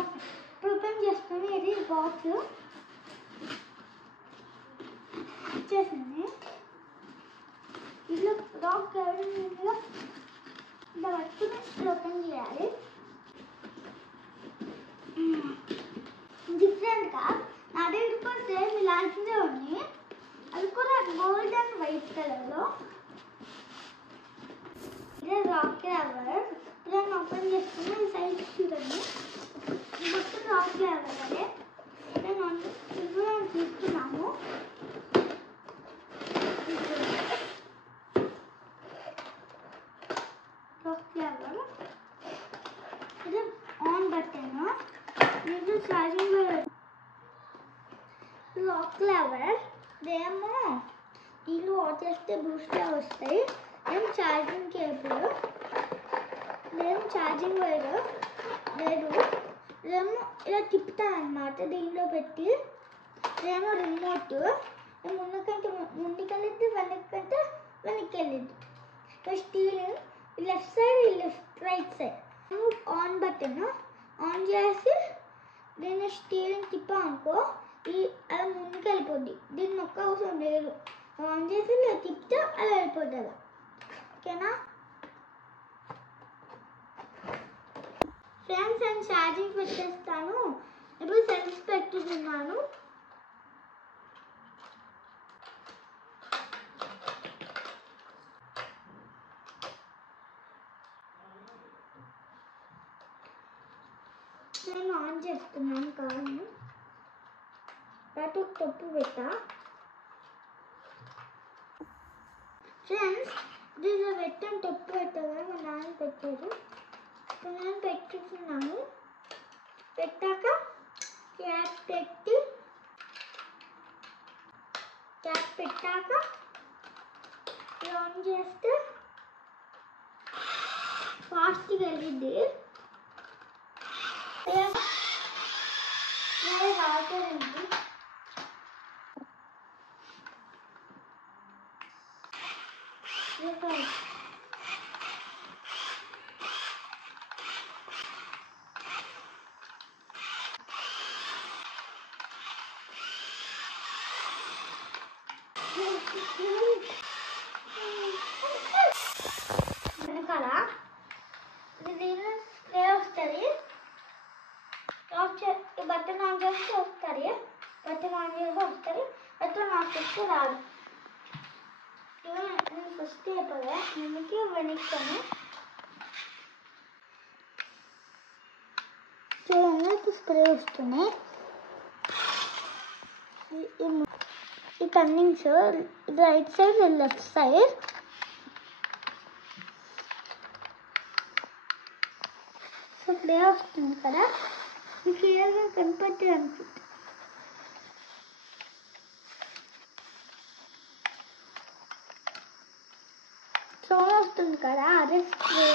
ఇప్పుడు ఓపెన్ చేసుకొని ఇది బాక్స్ ఇచ్చేసింది. ఇందులో రాక్ ఇందులో ఇలా పట్టుకుని ఓపెన్ చేయాలి. డిఫరెంట్గా నాది కూడా సేమ్ ఇలాంటిదే ఉంది. అది కూడా గోల్డ్ అండ్ వైట్ కలర్లో. ఇదే రాక్ క్లావర్. ఇలా ఓపెన్ చేసుకుని సైజ్ చూడండి. మొత్తం రాక్ క్లావర్ అదే. ఇప్పుడు తీసుకున్నాము. రాక్ క్లావర్ ఇది ఆన్ బటన్. ఇది ఛార్జింగ్ రాక్ క్లావర్ ఇదేమో నీళ్ళు ఆన్ చేస్తే బూస్ట్గా వస్తాయి. ఇదేమో ఛార్జింగ్ కేబుల్. ఇదేమో ఛార్జింగ్ వైర్ లేదు. ఇదేమో ఇలా తిప్పుతారనమాట దీనిలో పెట్టి. ఇదేమో రిమోట్. ముందుకెళ్ళిద్ది వెనక్కంటే వెనక్కి వెళ్ళిద్ది. Steering left side right side. On button on చేసి దీన్ని స్టీరింగ్ తిప్పామనుకో అలా ముందుకు వెళ్ళిపోద్ది. దీన్ని ఒక్క అవసరం లేదు. ఆన్ చేసి ఇలా తిప్పితే అలా వెళ్ళిపోద్ది అలా. ఓకేనా ఫ్రెండ్స్? నేను ఛార్జింగ్ పెట్టేస్తాను. ఇప్పుడు సెన్స్ పెట్టుతున్నాను. నేను ఆన్ చేస్తున్నాను కారణం తప్పు పెట్టా. ఫ్రెండ్స్ దీనిలో పెట్టాను తప్పు పెట్టగా మా నాన్న పెట్టారు. నేను పెట్టుకున్నాను. పెట్టాక క్యాప్ పెట్టాక ఆన్ చేస్తే ఫాస్ట్గా వెళ్ళింది. రాకూడదు. వెనకాల దీనిలో స్ప్రే వస్తుంది. బట్టన్ ఆన్ చేస్తే వస్తుంది. బట్టన్ ఆన్ చేస్తే వస్తుంది. బట్టన్ ఆన్ చేస్తే రాదు. నేను ఫస్ట్ అయిపోయా అందుకే వెనక్కాను. చూడండి స్ప్రే వస్తుంది. ఈ turnings right side left side. Spray వస్తుంది కదా క్లియర్గా కనపడుతుంది అనుకుంటా. సౌండ్ వస్తుంది కదా అదే స్ప్రే.